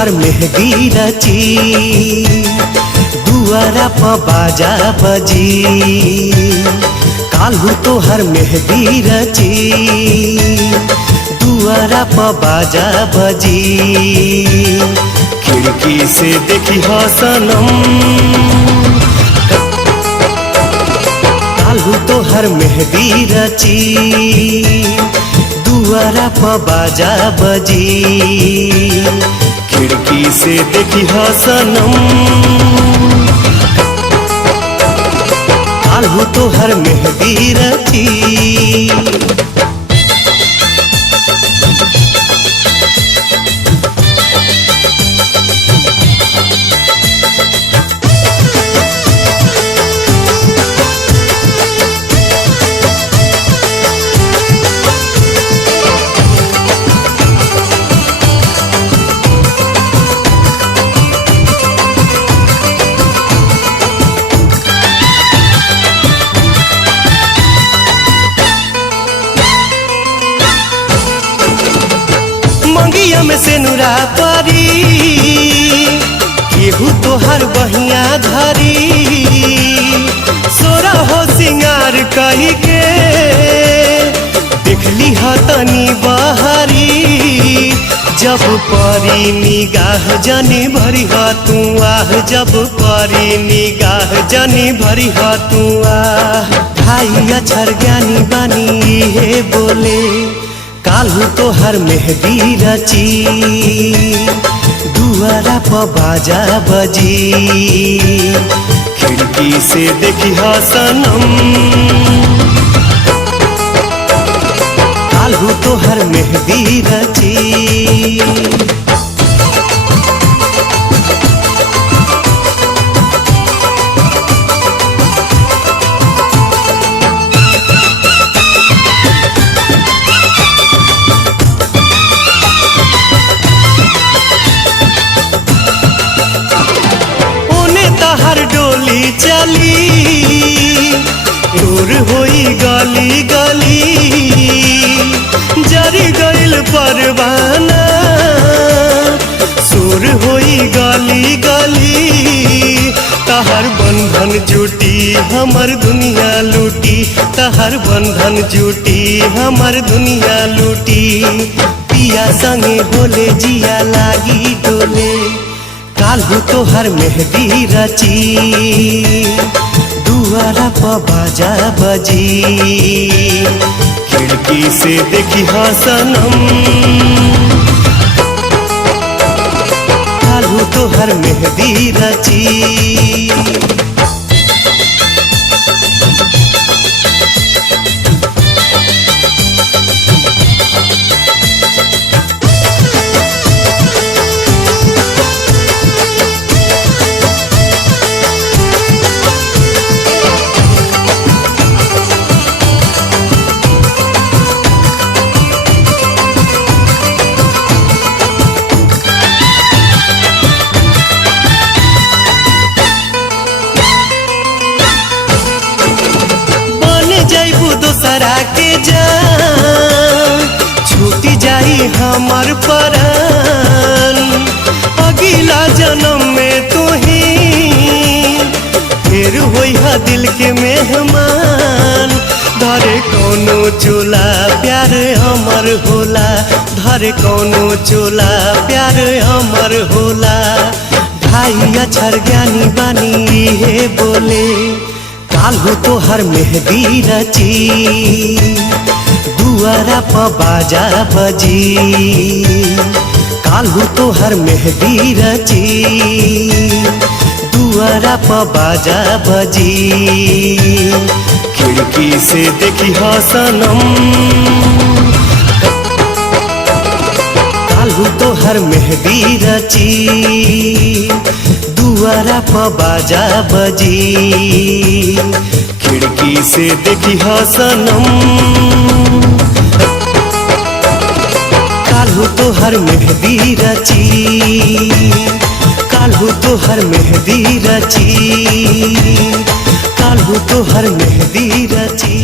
तोहर मेहंदी रची दुआरा प बाजा बजी। काल्हू तोहर मेहंदी रची दुआरा प बाजा बजी। खिड़की से देखी हो सनम काल्हू तोहर मेहंदी रची दुआरा प बाजा बजी। खिड़की से देखी हो सनम काल्हू तोहर मेहंदी रची। मंगिया में से नुरा परी केहू तोहर बहिया धरी। सोरा हो सिंगार कही के देखली ह तनी बहरी। जब परी निगाह जनी भरी ह तू आह। जब परी निगाह जनी भरी ह तू आह। भाई अक्षर ज्ञानी बानी हे बोले काल्हू तोहर मेहंदी रची दुआरा प बाजा बजी। खिड़की से देखी हो सनम काल्हू तोहर मेहंदी रची। हर डोली चली दूर होई गली गली। जरी गइल परवाना सुर होई गली गली। तहर बंधन जुटी हमर दुनिया लूटी। तहर बंधन जुटी हमर दुनिया लूटी। पिया संगे बोले जिया लागी डोले काल्हू तोहर मेहंदी रची दुआरा प बाजा बजी। खिड़की से देखी हो सनम काल्हू तोहर मेहंदी रची। दोसरा के जान छूटी जाई हमर परान। अगला जन्म में तू ही फिर होई हा दिल के मेहमान। धरे कौनो चोला प्यार हमर होला। धरे कौनो चोला प्यार हमर होला। भाई अक्षर ज्ञानी बानी हे बोले काल्हू तोहर मेहंदी रची दुआरा प बाजा बजी। काल्हू तोहर मेहंदी रची दुआरा प बाजा बजी। खिड़की से देखी हो सनम काल्हू तोहर मेहंदी रची दुआरा प बाजा बजी। खिड़की से देखी हो सनम काल्हू तोहर मेहंदी रची। काल्हू तोहर मेहंदी रची। काल्हू तोहर मेहंदी रची।